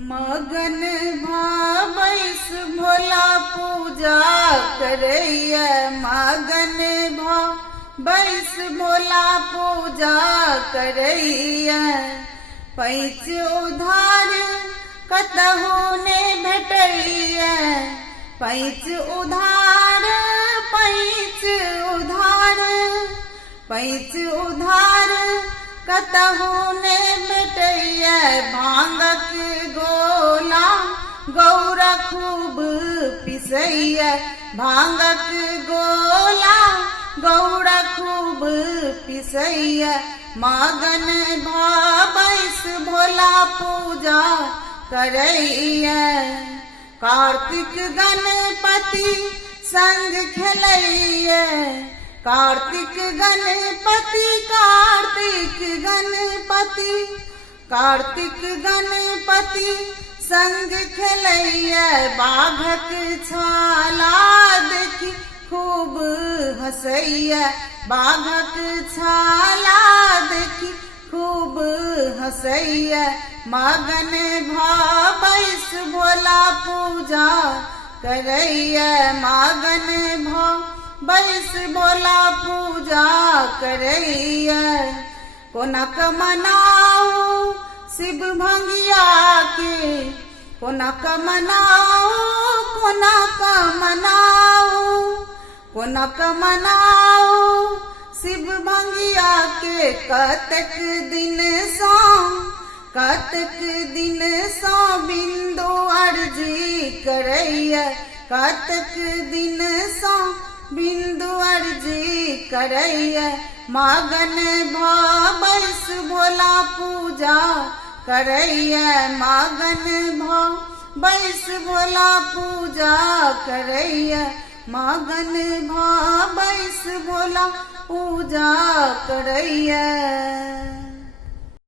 मगन भावैस भोला पूजा करैया। मगन भावैस भोला पूजा करैया। पैंच उधार कतहु ने भेटैया। पैंच उधार पैंच उधार पैंच उधार कतहु ने भेटैया। भांगक गोला गौरा खूब पिसैया। भांगक गोला गौरा खूब पिसैया। मगन भावैस भोला पूजा करैया। कार्तिक गणपति संग खेलैया। कार्तिक गणपति कार्तिक गणपति कार्तिक गणपति संग खेलैया। बाघक छाला देखी खूब हंसैया। बाघक छाला देखी खूब हंसैया। मगन भावैस भोला पूजा करैया। मगन भावैस भोला पूजा करैया। कोनक मनाओ शिव भंगिया के। कोनक मनाओ कोनक मनाओ कोनक मनाओ शिव भंगिया के। कतक दिन सो बिंदु अर्जी करैया। कतक दिन सो बिंदु अर्जी करैया। मगन भावैस भोला पूजा करैया। मगन भावैस भोला पूजा करैया। मगन भावैस भोला पूजा करैया।